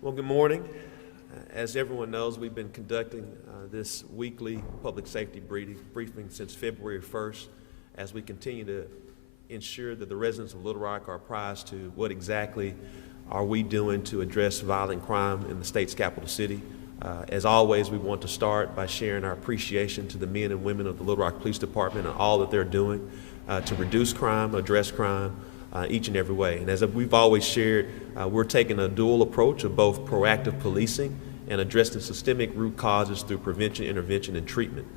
Well, good morning. As everyone knows, we've been conducting this weekly public safety briefing since February 1st as we continue to ensure that the residents of Little Rock are apprised to what exactly are we doing to address violent crime in the state's capital city. As always, we want to start by sharing our appreciation to the men and women of the Little Rock Police Department and all that they're doing to reduce crime, address crime, each and every way. And as we've always shared, we're taking a dual approach of both proactive policing and addressing systemic root causes through prevention, intervention, and treatment.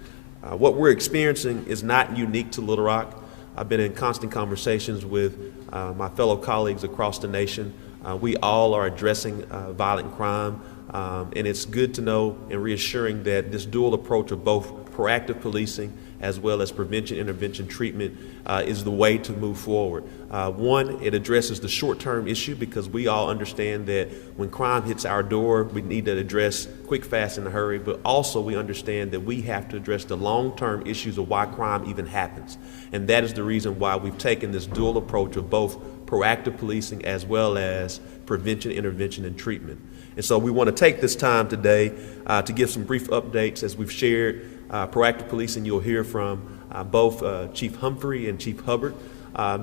What we're experiencing is not unique to Little Rock. I've been in constant conversations with my fellow colleagues across the nation. We all are addressing violent crime, and it's good to know and reassuring that this dual approach of both proactive policing as well as prevention, intervention, treatment is the way to move forward. One, it addresses the short-term issue because we all understand that when crime hits our door, we need to address quick, fast, and in a hurry, but also we understand that we have to address the long-term issues of why crime even happens. And that is the reason why we've taken this dual approach of both proactive policing as well as prevention, intervention, and treatment. And so we want to take this time today to give some brief updates. As we've shared proactive policing, you'll hear from both Chief Humphrey and Chief Hubbard.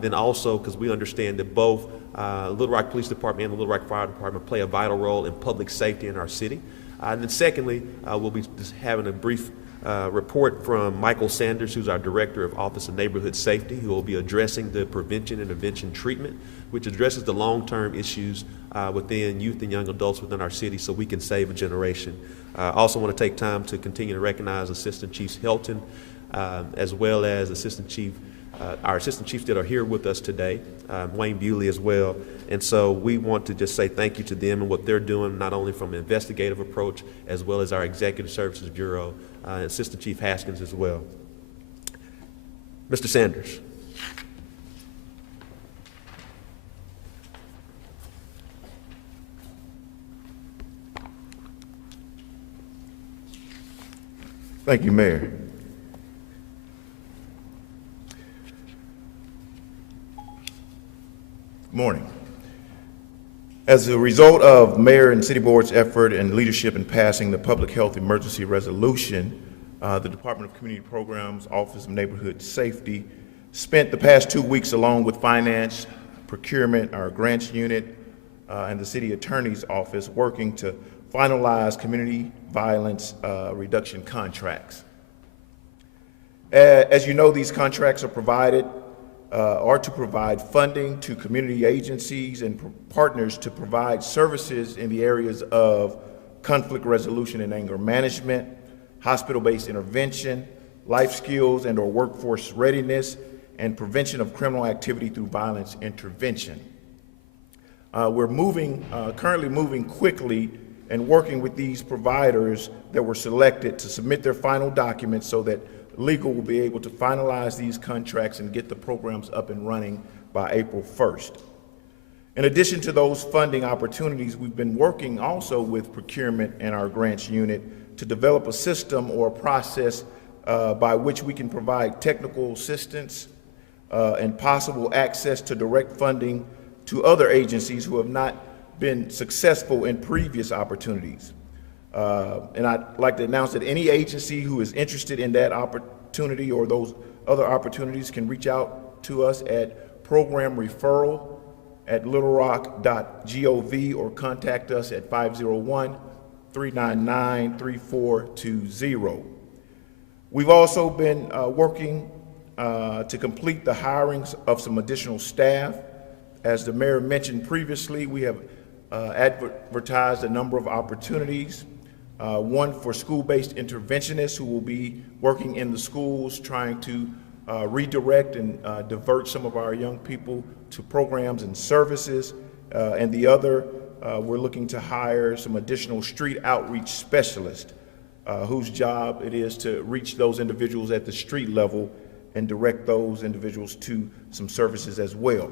Then also, because we understand that both Little Rock Police Department and the Little Rock Fire Department play a vital role in public safety in our city. And then secondly, we'll be just having a brief report from Michael Sanders, who's our Director of Office of Neighborhood Safety, who will be addressing the prevention, intervention, treatment, which addresses the long-term issues within youth and young adults within our city so we can save a generation. I also want to take time to continue to recognize Assistant Chiefs Helton, as well as our assistant chiefs that are here with us today, Wayne Bewley as well. And so we want to just say thank you to them and what they're doing, not only from an investigative approach, as well as our Executive Services Bureau, and Assistant Chief Haskins as well. Mr. Sanders. Thank you, Mayor. Good morning. As a result of Mayor and City Board's effort and leadership in passing the Public Health Emergency Resolution, the Department of Community Programs, Office of Neighborhood Safety, spent the past 2 weeks along with Finance, Procurement, our Grants Unit, and the City Attorney's Office working to finalize community violence reduction contracts. As you know, these contracts are to provide funding to community agencies and partners to provide services in the areas of conflict resolution and anger management, hospital-based intervention, life skills and or workforce readiness, and prevention of criminal activity through violence intervention. We're currently moving quickly and working with these providers that were selected to submit their final documents so that legal will be able to finalize these contracts and get the programs up and running by April 1st. In addition to those funding opportunities, we've been working also with procurement and our grants unit to develop a system or a process by which we can provide technical assistance and possible access to direct funding to other agencies who have not been successful in previous opportunities. And I'd like to announce that any agency who is interested in that opportunity or those other opportunities can reach out to us at programreferral@littlerock.gov or contact us at 501-399-3420. We've also been working to complete the hirings of some additional staff. As the mayor mentioned previously, we have advertised a number of opportunities. One for school-based interventionists who will be working in the schools trying to redirect and divert some of our young people to programs and services. And the other, we're looking to hire some additional street outreach specialists whose job it is to reach those individuals at the street level and direct those individuals to some services as well.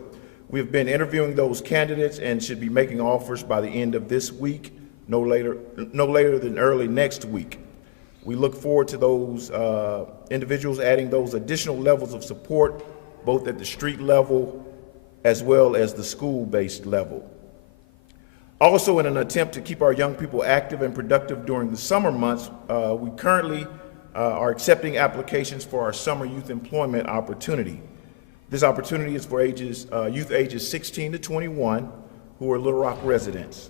We've been interviewing those candidates and should be making offers by the end of this week, no later than early next week. We look forward to those individuals adding those additional levels of support, both at the street level as well as the school-based level. Also, in an attempt to keep our young people active and productive during the summer months, we currently are accepting applications for our summer youth employment opportunity. This opportunity is for youth ages 16 to 21 who are Little Rock residents.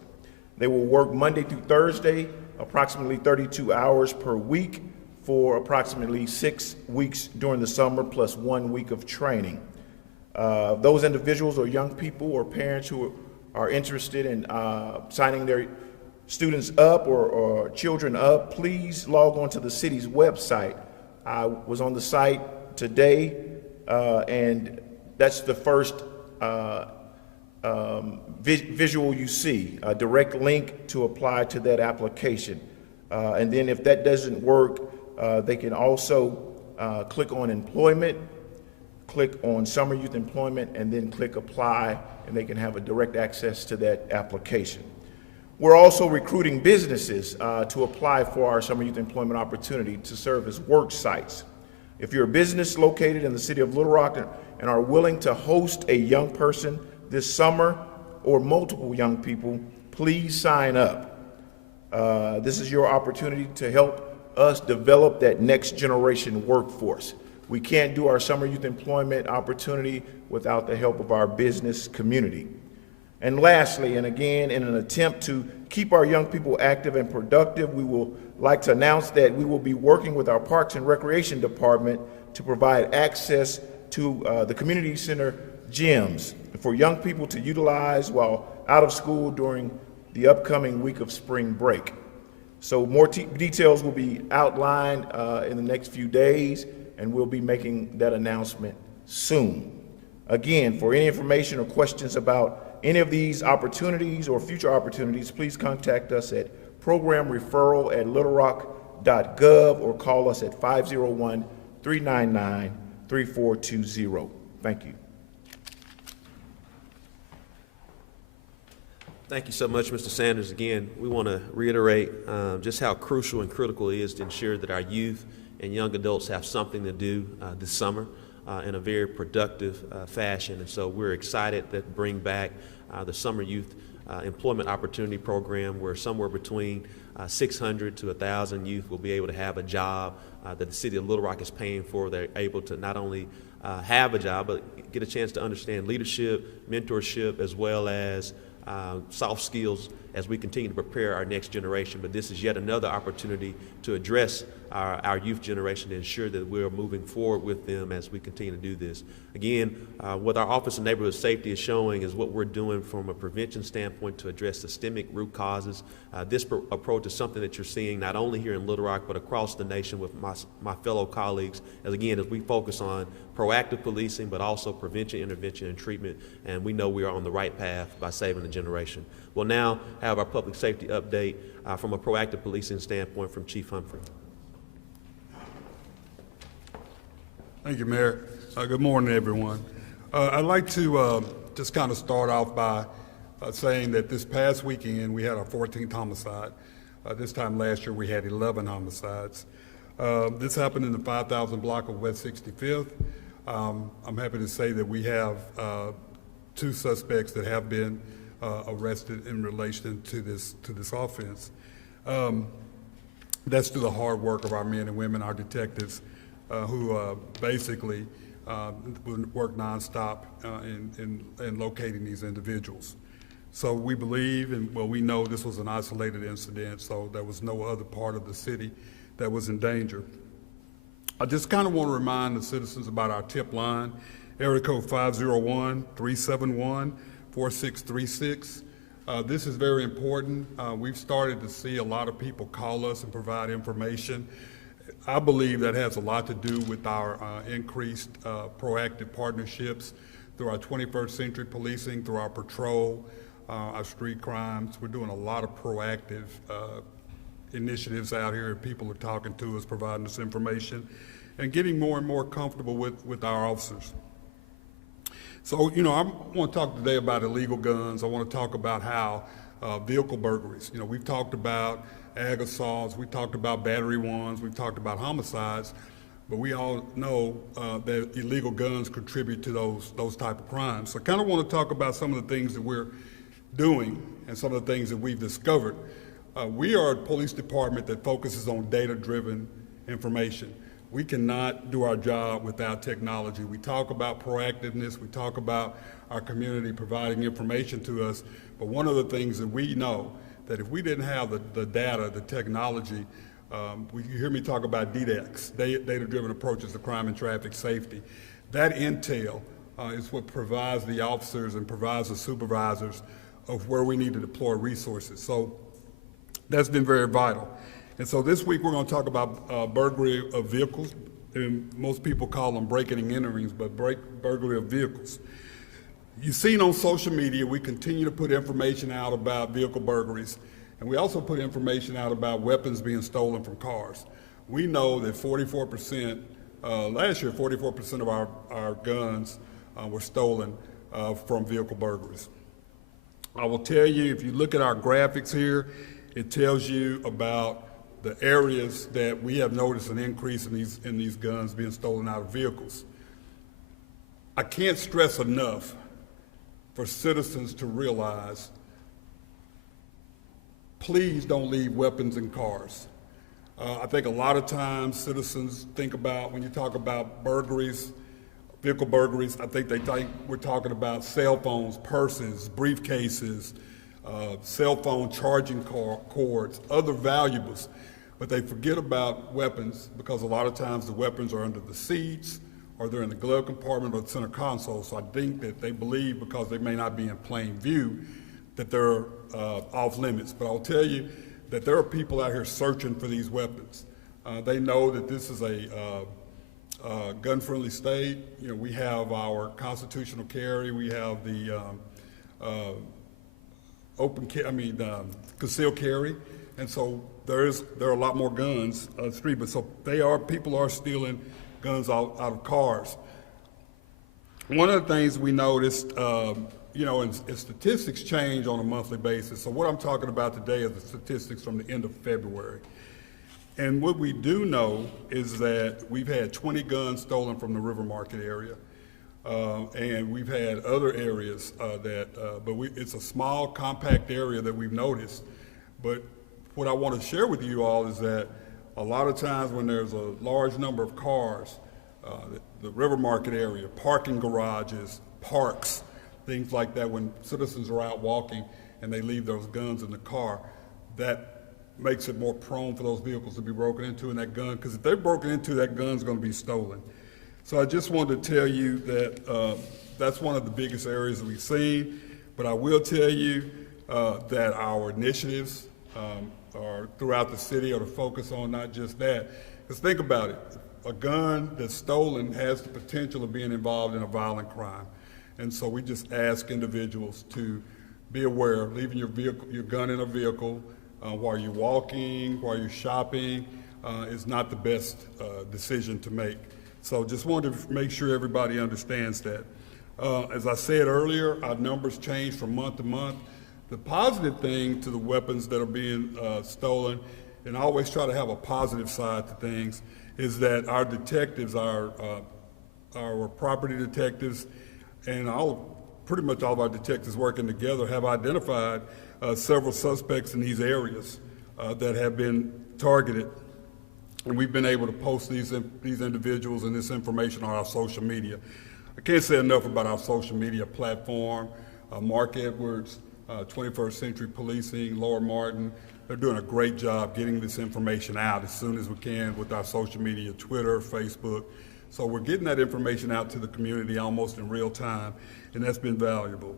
They will work Monday through Thursday, approximately 32 hours per week for approximately 6 weeks during the summer, plus 1 week of training. Those individuals or young people or parents who are interested in signing their students up or children up, please log on to the city's website. I was on the site today, and that's the first visual you see, a direct link to apply to that application. And then if that doesn't work, they can also click on employment, click on summer youth employment, and then click apply, and they can have a direct access to that application. We're also recruiting businesses to apply for our summer youth employment opportunity to serve as work sites. If you're a business located in the city of Little Rock and are willing to host a young person this summer or multiple young people, please sign up. This is your opportunity to help us develop that next generation workforce. We can't do our summer youth employment opportunity without the help of our business community. And lastly, and again, in an attempt to keep our young people active and productive, we will like to announce that we will be working with our Parks and Recreation Department to provide access to the community center gyms for young people to utilize while out of school during the upcoming week of spring break. So more details will be outlined in the next few days, and we'll be making that announcement soon. Again, for any information or questions about any of these opportunities or future opportunities, please contact us at programreferral@littlerock.gov or call us at 501-399-3420. Thank you. Thank you so much, Mr. Sanders. Again, we want to reiterate just how crucial and critical it is to ensure that our youth and young adults have something to do this summer in a very productive fashion. And so we're excited to bring back the Summer Youth Employment Opportunity Program, where somewhere between 600 to 1,000 youth will be able to have a job that the city of Little Rock is paying for. They're able to not only have a job, but get a chance to understand leadership, mentorship, as well as soft skills as we continue to prepare our next generation. But this is yet another opportunity to address our youth generation to ensure that we're moving forward with them as we continue to do this. Again, what our Office of Neighborhood Safety is showing is what we're doing from a prevention standpoint to address systemic root causes. This approach is something that you're seeing not only here in Little Rock, but across the nation with my fellow colleagues, as we focus on proactive policing, but also prevention, intervention, and treatment, and we know we are on the right path by saving a generation. We'll now have our public safety update from a proactive policing standpoint from Chief Humphrey. Thank you, Mayor. Good morning, everyone. I'd like to just kind of start off by saying that this past weekend we had our 14th homicide. This time last year we had 11 homicides. This happened in the 5,000 block of West 65th. I'm happy to say that we have 2 suspects that have been arrested in relation to this offense. That's through the hard work of our men and women, our detectives, who basically work nonstop in locating these individuals. So we believe, and well, we know this was an isolated incident, so there was no other part of the city that was in danger. I just kind of want to remind the citizens about our tip line, area code 501-371-4636. This is very important. We've started to see a lot of people call us and provide information. I believe that has a lot to do with our increased proactive partnerships through our 21st century policing, through our patrol, our street crimes. We're doing a lot of proactive initiatives out here. People are talking to us, providing us information, and getting more and more comfortable with our officers. So, you know, I want to talk today about illegal guns. I want to talk about how vehicle burglaries, you know, we've talked about ag assaults, we've talked about battery ones, we've talked about homicides, but we all know that illegal guns contribute to those type of crimes. So I kind of want to talk about some of the things that we're doing and some of the things that we've discovered. We are a police department that focuses on data-driven information. We cannot do our job without technology. We talk about proactiveness, we talk about our community providing information to us, but one of the things that we know, that if we didn't have the data, the technology, you hear me talk about DDEX, data-driven approaches to crime and traffic safety. That intel is what provides the officers and provides the supervisors of where we need to deploy resources. So that's been very vital. And so this week we're going to talk about burglary of vehicles, and most people call them breaking and enterings, but burglary of vehicles. You've seen on social media, we continue to put information out about vehicle burglaries, and we also put information out about weapons being stolen from cars. We know that 44%, last year 44% of our guns were stolen from vehicle burglaries. I will tell you, if you look at our graphics here, it tells you about the areas that we have noticed an increase in these guns being stolen out of vehicles. I can't stress enough for citizens to realize, please don't leave weapons in cars. I think a lot of times citizens think about, when you talk about burglaries, vehicle burglaries, I think they think we're talking about cell phones, purses, briefcases, cell phone charging cords, other valuables. But they forget about weapons because a lot of times the weapons are under the seats or they're in the glove compartment or the center console. So I think that they believe, because they may not be in plain view, that they're off limits. But I'll tell you that there are people out here searching for these weapons. They know that this is a gun-friendly state. You know, we have our constitutional carry, we have the concealed carry, and so there are a lot more guns on the street. But so people are stealing guns out of cars. One of the things we noticed, and statistics change on a monthly basis. So what I'm talking about today is the statistics from the end of February. And what we do know is that we've had 20 guns stolen from the River Market area. And we've had other areas it's a small, compact area that we've noticed. But what I want to share with you all is that a lot of times when there's a large number of cars, the River Market area, parking garages, parks, things like that, when citizens are out walking and they leave those guns in the car, that makes it more prone for those vehicles to be broken into, and that gun, because if they're broken into, that gun's going to be stolen. So I just wanted to tell you that that's one of the biggest areas that we've seen, but I will tell you that our initiatives are throughout the city are to focus on not just that. Because think about it, a gun that's stolen has the potential of being involved in a violent crime. And so we just ask individuals to be aware of leaving your gun in a vehicle while you're walking, while you're shopping, is not the best decision to make. So just wanted to make sure everybody understands that. As I said earlier, our numbers change from month to month. The positive thing to the weapons that are being stolen, and I always try to have a positive side to things, is that our detectives, our property detectives, and pretty much all of our detectives working together have identified several suspects in these areas that have been targeted. And we've been able to post these individuals and this information on our social media. I can't say enough about our social media platform. Mark Edwards, 21st Century Policing, Laura Martin, they're doing a great job getting this information out as soon as we can with our social media, Twitter, Facebook. So we're getting that information out to the community almost in real time, and that's been valuable.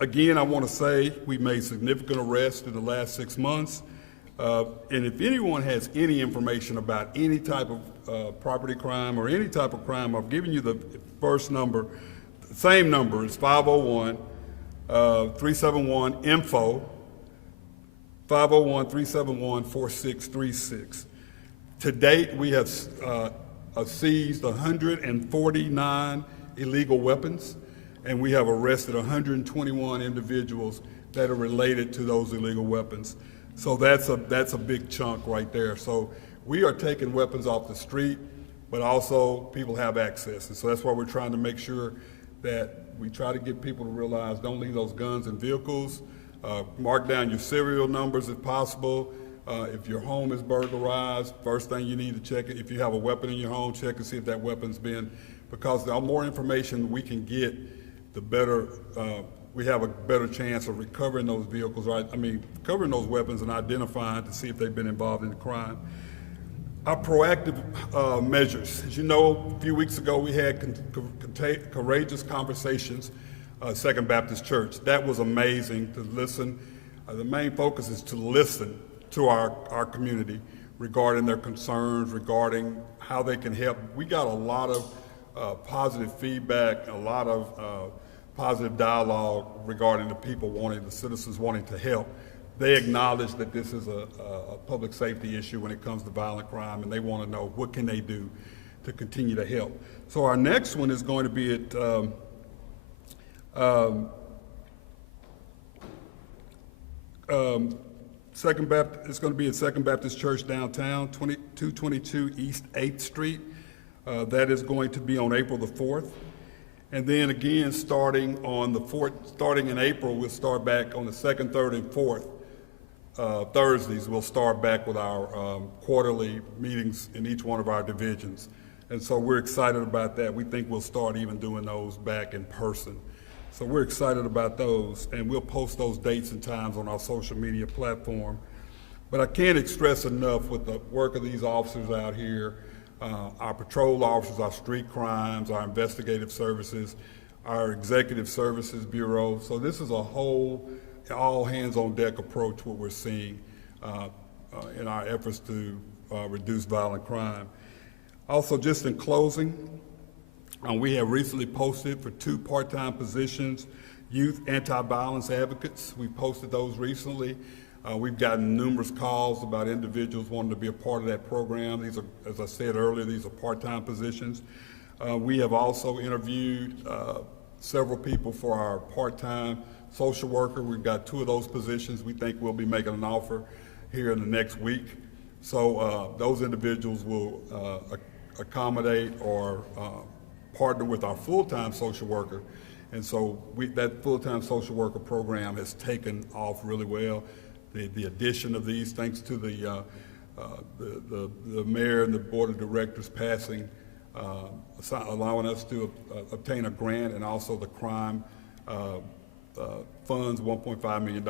Again, I want to say we've made significant arrests in the last 6 months. And if anyone has any information about any type of property crime or any type of crime, I've given you the first number. The same number is 501-371-INFO, 501-371-4636. To date, we have seized 149 illegal weapons, and we have arrested 121 individuals that are related to those illegal weapons. So that's a big chunk right there. So we are taking weapons off the street, but also people have access. And so that's why we're trying to make sure that we try to get people to realize don't leave those guns in vehicles. Mark down your serial numbers if possible. If your home is burglarized, first thing you need to check it. If you have a weapon in your home, check and see if that weapon's been, because the more information we can get, the better, we have a better chance of recovering those vehicles, right? I mean, recovering those weapons and identifying to see if they've been involved in the crime. Our proactive measures. As you know, a few weeks ago we had courageous conversations, Second Baptist Church. That was amazing to listen. The main focus is to listen to our community regarding their concerns, regarding how they can help. We got a lot of positive feedback, a lot of positive dialogue regarding the citizens wanting to help. They acknowledge that this is a public safety issue when it comes to violent crime, and they want to know what can they do to continue to help. So our next one is going to be at Second Baptist. It's going to be at Second Baptist Church downtown, 2222 East 8th Street. That is going to be on April the 4th. And then again, starting in April, we'll start back on the 2nd, 3rd, and 4th Thursdays. We'll start back with our quarterly meetings in each one of our divisions. And so we're excited about that. We think we'll start even doing those back in person. So we're excited about those, and we'll post those dates and times on our social media platform. But I can't stress enough with the work of these officers out here, our patrol officers, our street crimes, our investigative services, our executive services bureau. So this is a whole, all hands on deck approach what we're seeing in our efforts to reduce violent crime. Also, just in closing, we have recently posted for 2 part-time positions, youth anti-violence advocates. We posted those recently. We've gotten numerous calls about individuals wanting to be a part of that program. These are, as I said earlier, these are part-time positions. We have also interviewed several people for our part-time social worker. We've got 2 of those positions. We think we'll be making an offer here in the next week. So those individuals will accommodate or partner with our full-time social worker. And so that full-time social worker program has taken off really well. The addition of these, thanks to the mayor and the board of directors passing, allowing us to obtain a grant, and also the crime funds, $1.5 million.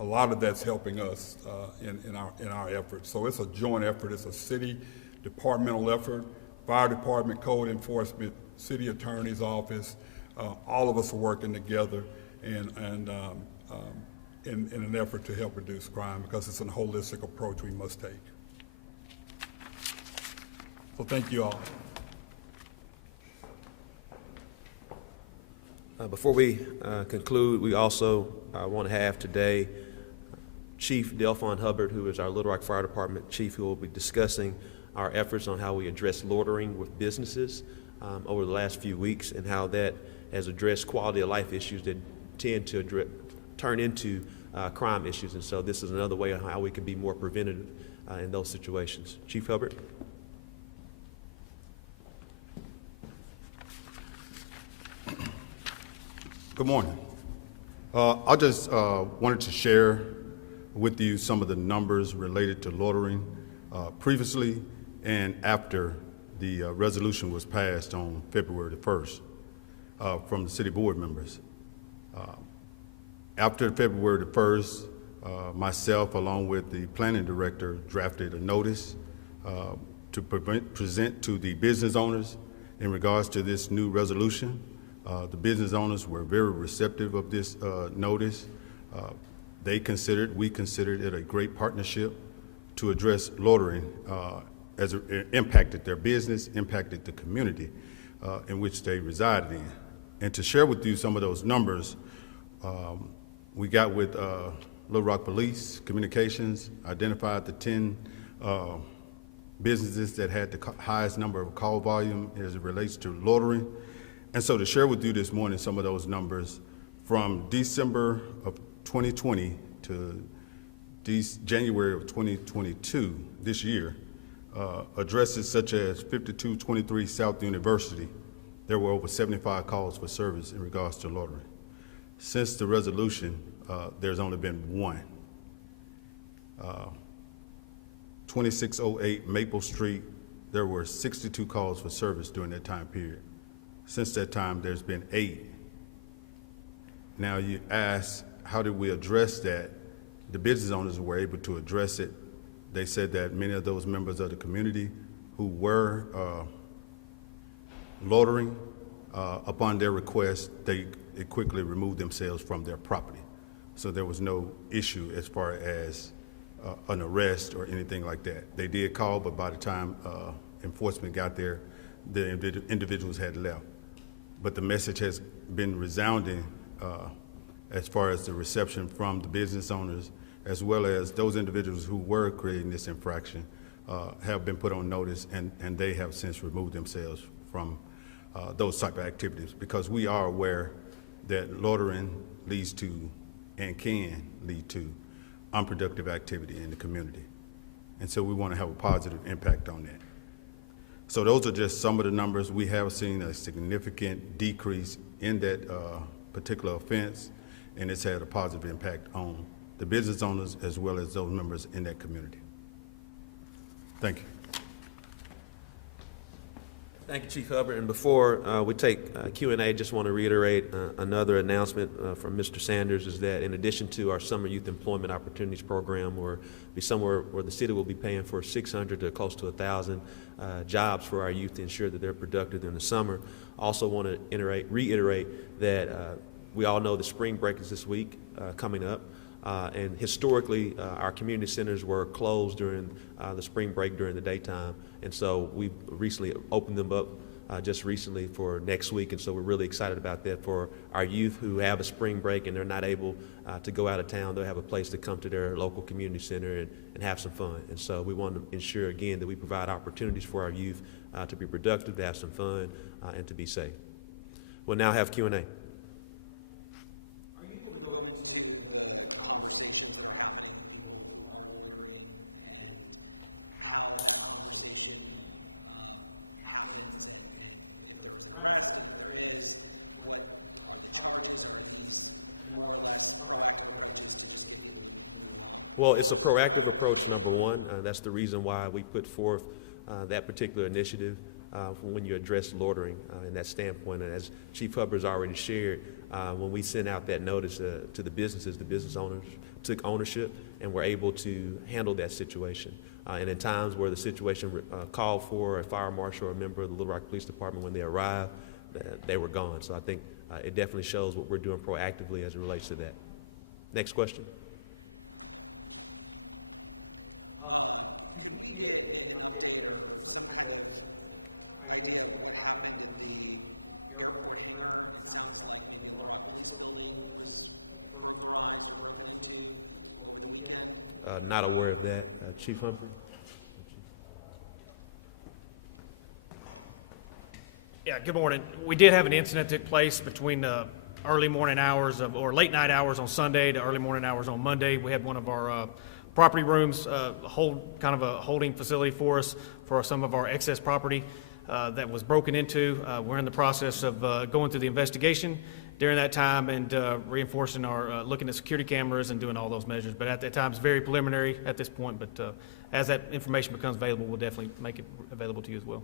A lot of that's helping us in our efforts. So it's a joint effort. It's a city departmental effort, fire department, code enforcement, city attorney's office. All of us are working together in an effort to help reduce crime, because it's a holistic approach we must take. So thank you all. Before we conclude, we also want to have today Chief Delphon Hubbard, who is our Little Rock Fire Department chief, who will be discussing our efforts on how we address loitering with businesses over the last few weeks, and how that has addressed quality of life issues that tend to turn into crime issues. And so this is another way of how we can be more preventative in those situations. Chief Hubbard. Good morning. I just wanted to share with you some of the numbers related to loitering previously and after the resolution was passed on February the 1st from the city board members. After February the 1st, myself, along with the planning director, drafted a notice to present to the business owners in regards to this new resolution. The business owners were very receptive of this notice. We considered it a great partnership to address loitering as it impacted their business, impacted the community in which they resided in. And to share with you some of those numbers, we got with Little Rock Police Communications, identified the 10 businesses that had the highest number of call volume as it relates to loitering. And so to share with you this morning some of those numbers from December of 2020 to January of 2022, this year, addresses such as 5223 South University, there were over 75 calls for service in regards to loitering. Since the resolution, there's only been one. 2608 Maple Street, there were 62 calls for service during that time period. Since that time, there's been 8. Now you ask, how did we address that? The business owners were able to address it. They said that many of those members of the community who were loitering, upon their request, they quickly removed themselves from their property. So there was no issue as far as an arrest or anything like that. They did call, but by the time enforcement got there, the individuals had left. But the message has been resounding as far as the reception from the business owners, as well as those individuals who were creating this infraction have been put on notice, and they have since removed themselves from those type of activities, because we are aware that loitering leads to and can lead to unproductive activity in the community. And so we want to have a positive impact on that. So those are just some of the numbers. We have seen a significant decrease in that particular offense, and it's had a positive impact on the business owners as well as those members in that community. Thank you. Thank you, Chief Hubbard. And before we take Q&A, just want to reiterate another announcement from Mr. Sanders, is that in addition to our Summer Youth Employment Opportunities Program, where be somewhere where the city will be paying for 600 to close to 1,000 jobs for our youth to ensure that they're productive in the summer. Also want to reiterate that we all know the spring break is this week coming up. And historically, our community centers were closed during the spring break during the daytime. And so we recently opened them up just recently for next week. And so we're really excited about that for our youth who have a spring break and they're not able to go out of town. They'll have a place to come to their local community center and have some fun. And so we want to ensure, again, that we provide opportunities for our youth to be productive, to have some fun, and to be safe. We'll now have Q&A. Well, it's a proactive approach, number one. That's the reason why we put forth that particular initiative when you address loitering in that standpoint. And as Chief Hubbard has already shared, when we sent out that notice to the businesses, the business owners took ownership and were able to handle that situation. And in times where the situation called for a fire marshal or a member of the Little Rock Police Department, when they arrived, they were gone. So I think it definitely shows what we're doing proactively as it relates to that. Next question. Not aware of that. Chief Humphrey? Yeah, good morning. We did have an incident that took place between early morning hours or late night hours on Sunday to early morning hours on Monday. We had one of our property rooms kind of a holding facility for us for some of our excess property that was broken into. We're in the process of going through the investigation during that time and reinforcing our looking at security cameras and doing all those measures. But at that time, it's very preliminary at this point. But as that information becomes available, we'll definitely make it available to you as well.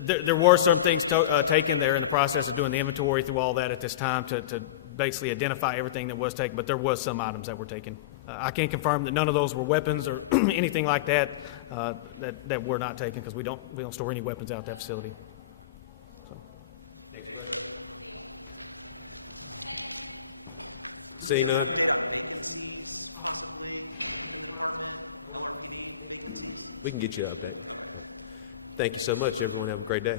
There were some things taken. They're in the process of doing the inventory through all that at this time to basically identify everything that was taken, but there was some items that were taken. I can't confirm that none of those were weapons or anything like that that were not taken, because we don't store any weapons out at that facility. So. Next question. Seeing none. We can get you an update. Thank you so much, everyone. Have a great day.